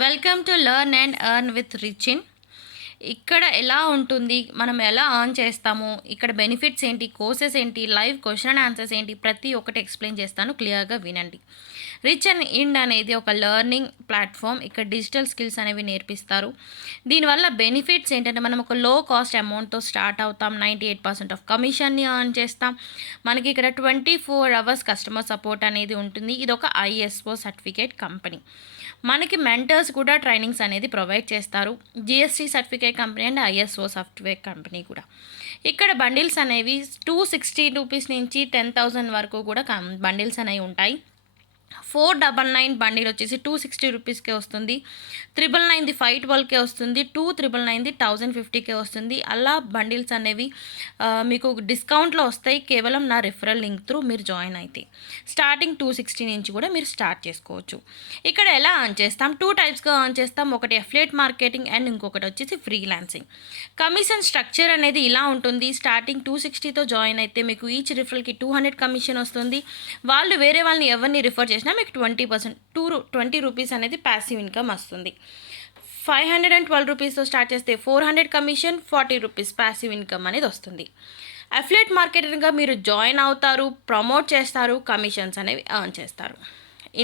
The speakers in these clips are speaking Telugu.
Welcome to learn and earn with Richin. ఇక్కడ ఎలా ఉంటుంది, మనం ఎలా ఎర్న్ చేస్తాము, ఇక్కడ బెనిఫిట్స్ ఏంటి, కోర్సెస్ ఏంటి, లైవ్ క్వశ్చన్ అండ్ ఆన్సర్స్ ఏంటి, ప్రతి ఒక్కటి ఎక్స్ప్లెయిన్ చేస్తాను. క్లియర్గా వినండి. రిచ్ అండ్ ఇండ్ అనేది ఒక లెర్నింగ్ ప్లాట్ఫామ్. ఇక్కడ డిజిటల్ స్కిల్స్ అనేవి నేర్పిస్తారు. దీనివల్ల బెనిఫిట్స్ ఏంటంటే, మనం ఒక లో కాస్ట్ అమౌంట్తో స్టార్ట్ అవుతాం. 98% ఆఫ్ కమిషన్ని ఎర్న్ చేస్తాం. మనకి ఇక్కడ 24 అవర్స్ కస్టమర్ సపోర్ట్ అనేది ఉంటుంది. ఇది ఒక ఐఎస్ఓ సర్టిఫికేట్ కంపెనీ. మనకి మెంటర్స్ కూడా ట్రైనింగ్స్ అనేది ప్రొవైడ్ చేస్తారు. GST certificate company and ISO software company కూడా. ఇక్కడ బండిల్స్ అనేవి 260 రూపీస్ నుంచి 10,000 వరకు కూడా బండిల్స్ అనేవి ఉంటాయి. 499 బండిల్ వచ్చేసి 260 రూపీస్కే వస్తుంది. 999ది 512కే వస్తుంది. 2999ది 1050కే వస్తుంది. అలా బండిల్స్ అనేవి మీకు డిస్కౌంట్లో వస్తాయి, కేవలం నా రిఫరల్ లింక్ త్రూ మీరు జాయిన్ అయితే. స్టార్టింగ్ 260 నుంచి కూడా మీరు స్టార్ట్ చేసుకోవచ్చు. ఇక్కడ ఎలా ఎర్న్ చేస్తాం, 2 టైప్స్గా ఎర్న్ చేస్తాం. ఒకటి అఫిలియేట్ మార్కెటింగ్ అండ్ ఇంకొకటి వచ్చేసి ఫ్రీలాన్సింగ్. కమిషన్ స్ట్రక్చర్ అనేది ఇలా ఉంటుంది. స్టార్టింగ్ 260తో జాయిన్ అయితే మీకు ఈచ్ రిఫరల్కి 200 కమిషన్ వస్తుంది. వాళ్ళు వేరే వాళ్ళని ఎవరిని రిఫర్ చేసినా మీకు 20% 20 రూపీస్ అనేది ప్యాసివ్ ఇన్కమ్ వస్తుంది. 512 రూపీస్తో స్టార్ట్ చేస్తే 400 కమిషన్, 40 రూపీస్ ప్యాసివ్ ఇన్కమ్ అనేది వస్తుంది. అఫిలియేట్ మార్కెటింగ్గా మీరు జాయిన్ అవుతారు, ప్రమోట్ చేస్తారు, కమిషన్స్ అనేవి ఎర్న్ చేస్తారు.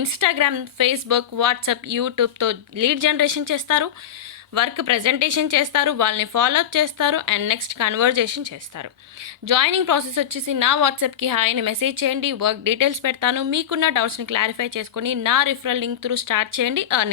ఇన్స్టాగ్రామ్, ఫేస్బుక్, వాట్సాప్, యూట్యూబ్తో లీడ్ జనరేషన్ చేస్తారు, వర్క్ ప్రజెంటేషన్ చేస్తారు, వాళ్ళని ఫాలో అప్ చేస్తారు అండ్ నెక్స్ట్ కన్వర్జేషన్ చేస్తారు. జాయినింగ్ ప్రాసెస్ వచ్చేసి నా వాట్సాప్కి హాయ్ అని మెసేజ్ చేయండి, వర్క్ డీటెయిల్స్ పెడతాను. మీకున్న డౌట్స్ని క్లారిఫై చేసుకొని నా రిఫరల్ లింక్ త్రూ స్టార్ట్ చేయండి ఎర్నింగ్.